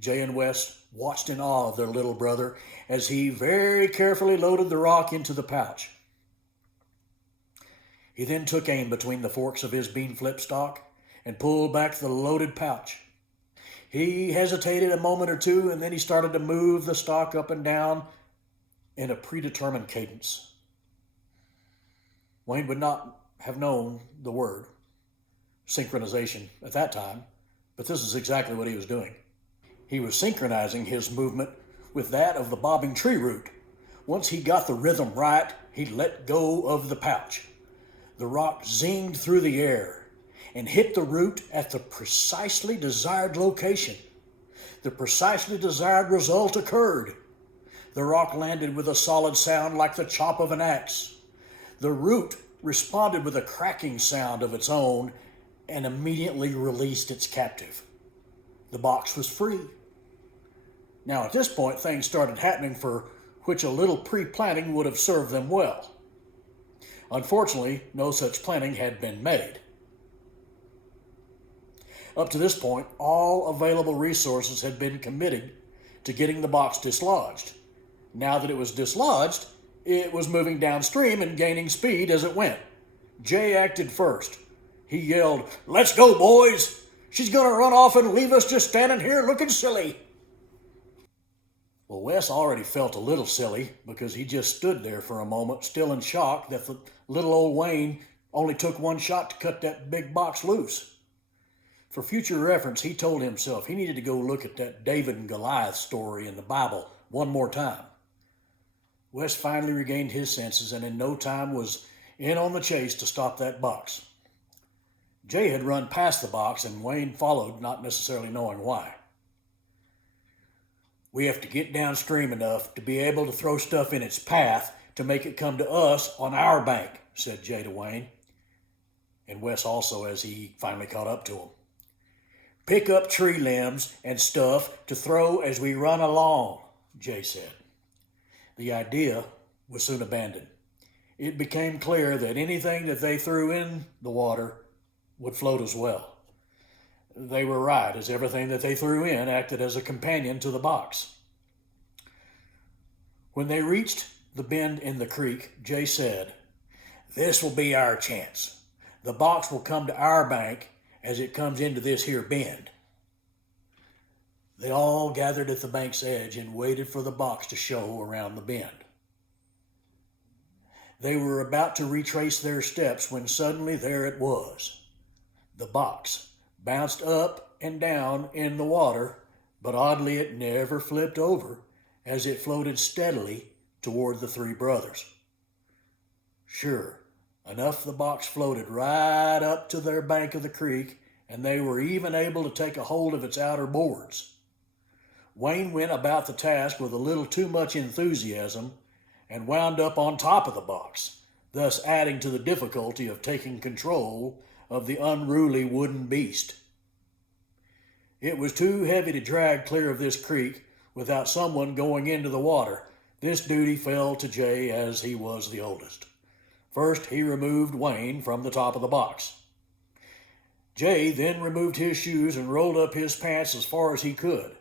Jay and Wes watched in awe of their little brother as he very carefully loaded the rock into the pouch. He then took aim between the forks of his bean flip stock and pulled back the loaded pouch. He hesitated a moment or two, and then he started to move the stock up and down in a predetermined cadence. Wayne would not have known the word synchronization at that time, but this is exactly what he was doing. He was synchronizing his movement with that of the bobbing tree root. Once he got the rhythm right, he let go of the pouch. The rock zinged through the air and hit the root at the precisely desired location. The precisely desired result occurred. The rock landed with a solid sound like the chop of an axe. The root responded with a cracking sound of its own and immediately released its captive. The box was free. Now at this point, things started happening for which a little pre-planning would have served them well. Unfortunately, no such planning had been made. Up to this point, all available resources had been committed to getting the box dislodged. Now that it was dislodged, it was moving downstream and gaining speed as it went. Jay acted first. He yelled, "Let's go, boys! She's gonna run off and leave us just standing here looking silly." Well, Wes already felt a little silly because he just stood there for a moment, still in shock that the little old Wayne only took one shot to cut that big box loose. For future reference, he told himself he needed to go look at that David and Goliath story in the Bible one more time. Wes finally regained his senses and in no time was in on the chase to stop that box. Jay had run past the box and Wayne followed, not necessarily knowing why. "We have to get downstream enough to be able to throw stuff in its path to make it come to us on our bank," said Jay to Wayne, and Wes also as he finally caught up to him. "Pick up tree limbs and stuff to throw as we run along," Jay said. The idea was soon abandoned. It became clear that anything that they threw in the water would float as well. They were right, as everything that they threw in acted as a companion to the box. When they reached the bend in the creek, Jay said, "This will be our chance. The box will come to our bank as it comes into this here bend." They all gathered at the bank's edge and waited for the box to show around the bend. They were about to retrace their steps when suddenly there it was. The box bounced up and down in the water, but oddly it never flipped over as it floated steadily toward the three brothers. Sure enough, the box floated right up to their bank of the creek, and they were even able to take a hold of its outer boards. Wayne went about the task with a little too much enthusiasm and wound up on top of the box, thus adding to the difficulty of taking control of the unruly wooden beast. It was too heavy to drag clear of this creek without someone going into the water. This duty fell to Jay as he was the oldest. First, he removed Wayne from the top of the box. Jay then removed his shoes and rolled up his pants as far as he could.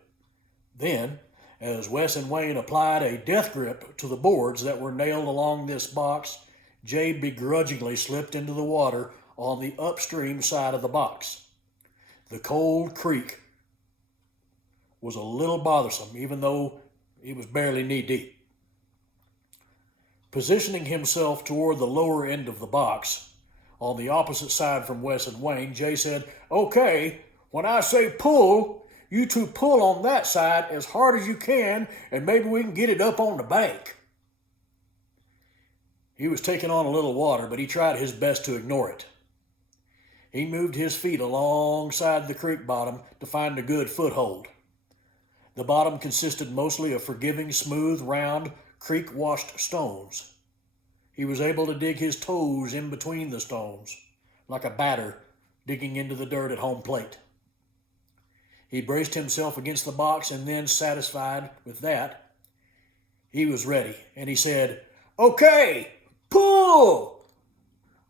Then, as Wes and Wayne applied a death grip to the boards that were nailed along this box, Jay begrudgingly slipped into the water on the upstream side of the box. The cold creek was a little bothersome, even though it was barely knee-deep. Positioning himself toward the lower end of the box, on the opposite side from Wes and Wayne, Jay said, "Okay, when I say pull, you two pull on that side as hard as you can, and maybe we can get it up on the bank." He was taking on a little water, but he tried his best to ignore it. He moved his feet alongside the creek bottom to find a good foothold. The bottom consisted mostly of forgiving, smooth, round, creek-washed stones. He was able to dig his toes in between the stones, like a batter digging into the dirt at home plate. He braced himself against the box, and then, satisfied with that, he was ready, and he said, "Okay, pull!"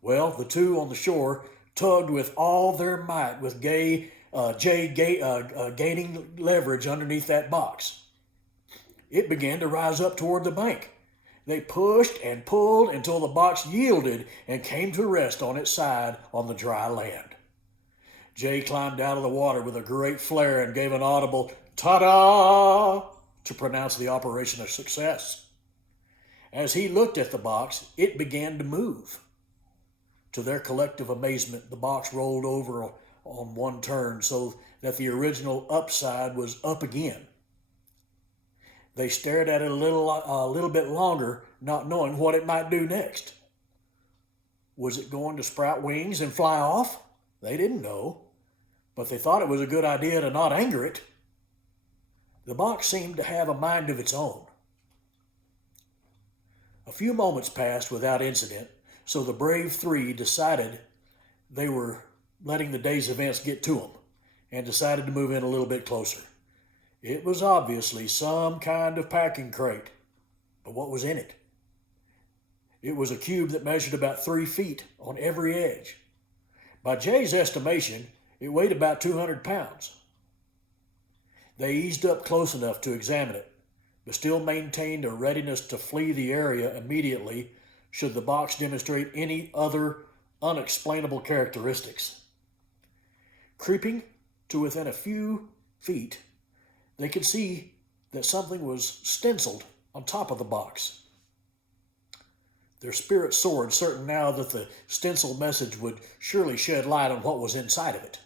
Well, the two on the shore tugged with all their might, with Jay gaining leverage underneath that box. It began to rise up toward the bank. They pushed and pulled until the box yielded and came to rest on its side on the dry land. Jay climbed out of the water with a great flare and gave an audible ta-da to pronounce the operation a success. As he looked at the box, it began to move. To their collective amazement, the box rolled over on one turn so that the original upside was up again. They stared at it a little bit longer, not knowing what it might do next. Was it going to sprout wings and fly off? They didn't know, but they thought it was a good idea to not anger it. The box seemed to have a mind of its own. A few moments passed without incident, so the brave three decided they were letting the day's events get to them and decided to move in a little bit closer. It was obviously some kind of packing crate, but what was in it? It was a cube that measured about 3 feet on every edge. By Jay's estimation, it weighed about 200 pounds. They eased up close enough to examine it, but still maintained a readiness to flee the area immediately should the box demonstrate any other unexplainable characteristics. Creeping to within a few feet, they could see that something was stenciled on top of the box. Their spirits soared, certain now that the stencil message would surely shed light on what was inside of it.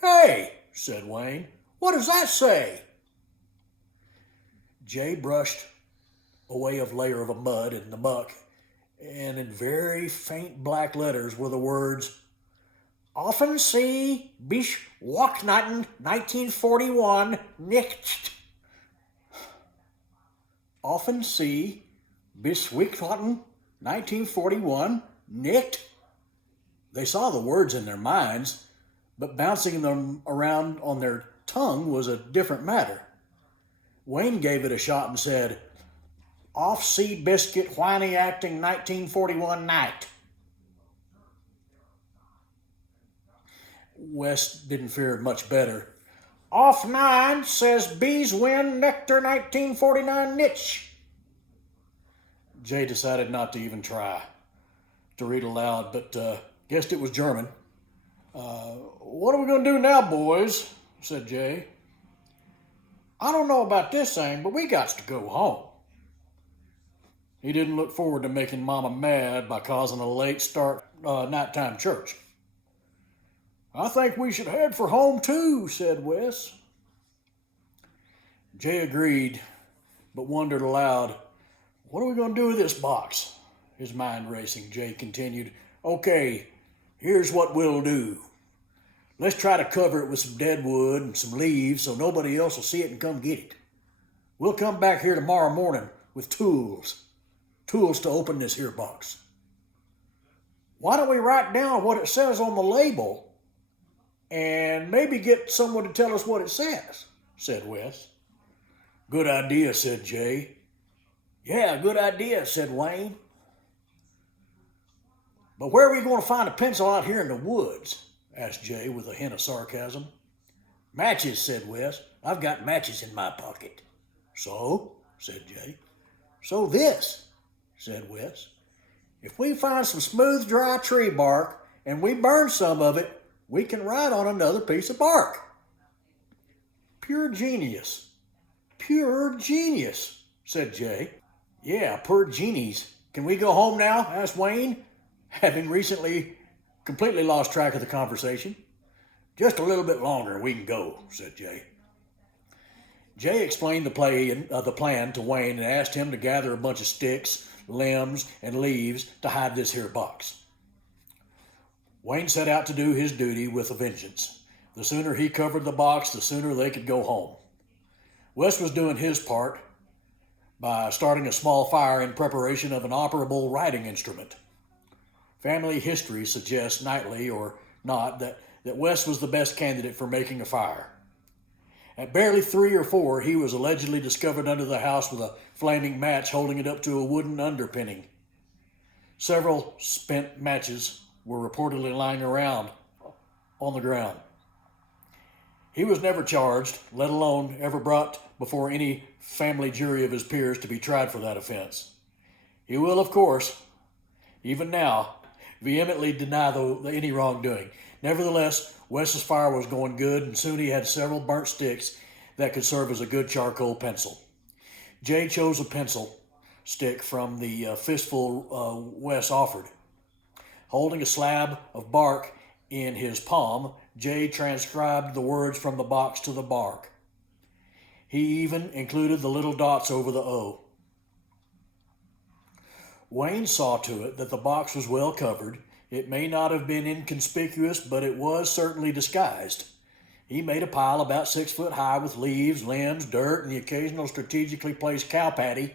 "Hey," said Wayne, "what does that say?" Jay brushed away a layer of mud and the muck, and in very faint black letters were the words, "Often see bis Wachnachten 1941 nicht." Often see bis Wachnachten 1941 nicht? They saw the words in their minds, but bouncing them around on their tongue was a different matter. Wayne gave it a shot and said, "Off sea biscuit whiny acting 1941 night." Wes didn't fare much better. "Off 9 says bees win nectar 1949 niche." Jay decided not to even try to read aloud, but guessed it was German. "What are we going to do now, boys?" said Jay. "I don't know about this thing, but we got to go home." He didn't look forward to making Mama mad by causing a late start nighttime church. "I think we should head for home too," said Wes. Jay agreed, but wondered aloud, "What are we going to do with this box?" His mind racing, Jay continued, "Okay, here's what we'll do. Let's try to cover it with some dead wood and some leaves so nobody else will see it and come get it. We'll come back here tomorrow morning with tools to open this here box." "Why don't we write down what it says on the label and maybe get someone to tell us what it says?" said Wes. "Good idea," said Jay. "Yeah, good idea," said Wayne. "But where are we going to find a pencil out here in the woods?" asked Jay with a hint of sarcasm. "Matches," said Wes. "I've got matches in my pocket." "So?" said Jay. "So this," said Wes. "If we find some smooth, dry tree bark and we burn some of it, we can write on another piece of bark." "Pure genius. Pure genius," said Jay. "Yeah, pure genies. Can we go home now?" asked Wayne, having recently completely lost track of the conversation. "Just a little bit longer and we can go," said Jay. Jay explained the plan to Wayne and asked him to gather a bunch of sticks, limbs, and leaves to hide this here box. Wayne set out to do his duty with a vengeance. The sooner he covered the box, the sooner they could go home. Wes was doing his part by starting a small fire in preparation of an operable writing instrument. Family history suggests, nightly or not, that Wes was the best candidate for making a fire. At barely 3 or 4, he was allegedly discovered under the house with a flaming match holding it up to a wooden underpinning. Several spent matches were reportedly lying around on the ground. He was never charged, let alone ever brought before any family jury of his peers to be tried for that offense. He will, of course, even now, vehemently deny any wrongdoing. Nevertheless, Wes's fire was going good, and soon he had several burnt sticks that could serve as a good charcoal pencil. Jay chose a pencil stick from the fistful Wes offered. Holding a slab of bark in his palm, Jay transcribed the words from the box to the bark. He even included the little dots over the O. Wayne saw to it that the box was well covered. It may not have been inconspicuous, but it was certainly disguised. He made a pile about 6 foot high with leaves, limbs, dirt, and the occasional strategically placed cow patty,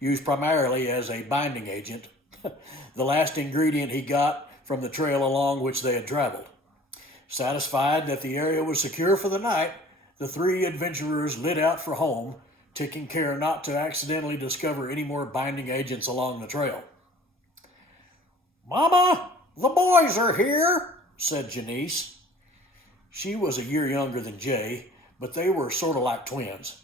used primarily as a binding agent, the last ingredient he got from the trail along which they had traveled. Satisfied that the area was secure for the night, the three adventurers lit out for home, taking care not to accidentally discover any more binding agents along the trail. "Mama, the boys are here," said Janice. She was a year younger than Jay, but they were sort of like twins.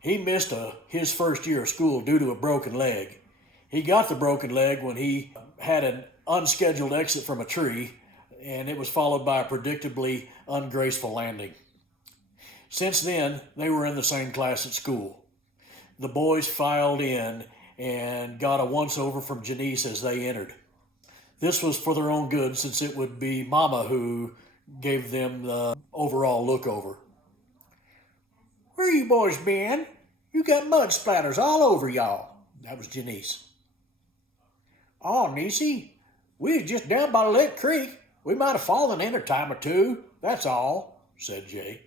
He missed his first year of school due to a broken leg. He got the broken leg when he had an unscheduled exit from a tree, and it was followed by a predictably ungraceful landing. Since then, they were in the same class at school. The boys filed in and got a once-over from Janice as they entered. This was for their own good, since it would be Mama who gave them the overall look-over. "Where you boys been? You got mud splatters all over y'all." That was Janice. "Oh, Niecy, we was just down by the Lick Creek. We might have fallen in a time or two, that's all," said Jay.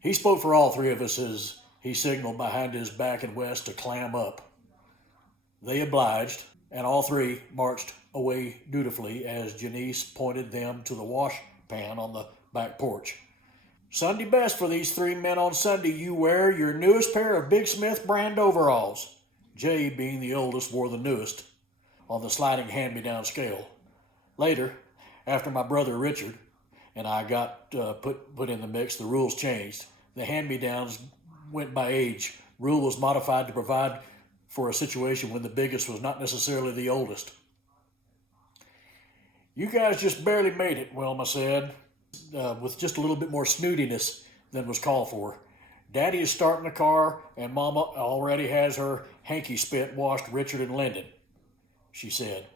He spoke for all three of us as he signaled behind his back and Wes to clam up. They obliged, and all three marched away dutifully as Janice pointed them to the wash pan on the back porch. "Sunday best for these three men on Sunday. You wear your newest pair of Big Smith brand overalls." Jay, being the oldest, wore the newest on the sliding hand-me-down scale. Later, after my brother Richard and I got put in the mix, the rules changed. The hand-me-downs went by age. Rule was modified to provide for a situation when the biggest was not necessarily the oldest. "You guys just barely made it," Wilma said, with just a little bit more snootiness than was called for. "Daddy is starting the car, and Mama already has her hanky spit washed Richard and Lyndon," she said.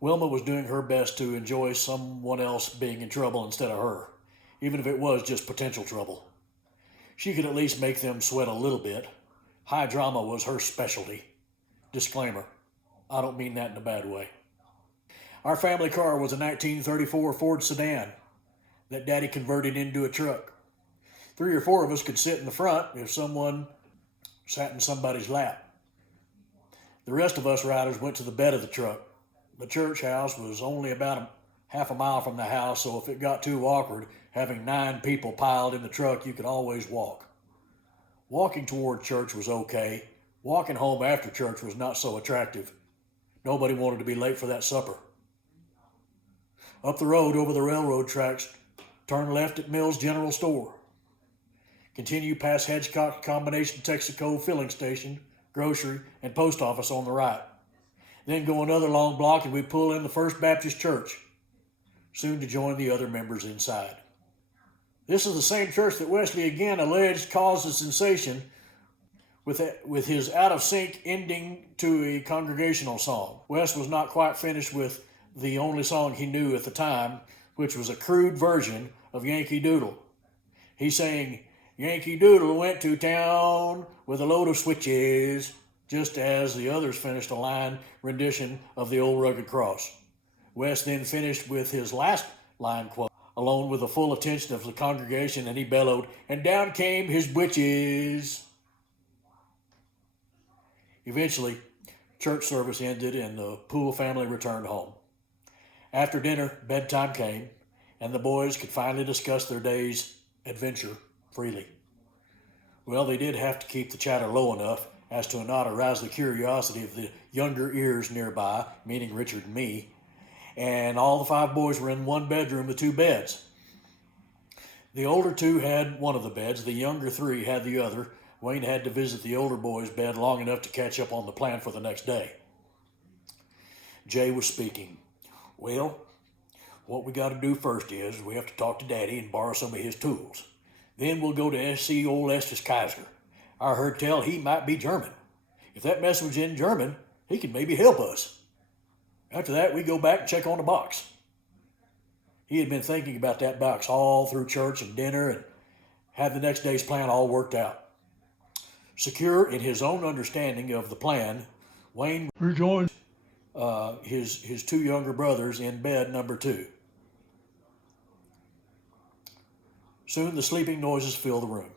Wilma was doing her best to enjoy someone else being in trouble instead of her, even if it was just potential trouble. She could at least make them sweat a little bit. High drama was her specialty. Disclaimer, I don't mean that in a bad way. Our family car was a 1934 Ford sedan that Daddy converted into a truck. 3 or 4 of us could sit in the front if someone sat in somebody's lap. The rest of us riders went to the bed of the truck. The church house was only about half a mile from the house, so if it got too awkward, having 9 people piled in the truck, you could always walk. Walking toward church was okay. Walking home after church was not so attractive. Nobody wanted to be late for that supper. Up the road over the railroad tracks, turn left at Mills General Store. Continue past Hedgecock Combination Texaco Filling Station, Grocery, and Post Office on the right. Then go another long block and we pull in the First Baptist Church, soon to join the other members inside. This is the same church that Wesley again alleged caused a sensation with his out-of-sync ending to a congregational song. Wes was not quite finished with the only song he knew at the time, which was a crude version of Yankee Doodle. He sang, "Yankee Doodle went to town with a load of switches," just as the others finished a line rendition of the old rugged cross. Wes then finished with his last line quote, alone with the full attention of the congregation, and he bellowed, "And down came his britches." Eventually, church service ended and the Poole family returned home. After dinner, bedtime came, and the boys could finally discuss their day's adventure freely. Well, they did have to keep the chatter low enough as to not arouse the curiosity of the younger ears nearby, meaning Richard and me, and all the 5 boys were in one bedroom with 2 beds. The older two had one of the beds, the younger three had the other. Wayne had to visit the older boy's bed long enough to catch up on the plan for the next day. Jay was speaking. Well, what we got to do first is we have to talk to Daddy and borrow some of his tools. Then we'll go to see old Estes Kaiser. I heard tell he might be German. If that message was in German, he could maybe help us. After that, we go back and check on the box. He had been thinking about that box all through church and dinner and had the next day's plan all worked out. Secure in his own understanding of the plan, Wayne rejoined his two younger brothers in bed number 2. Soon the sleeping noises filled the room.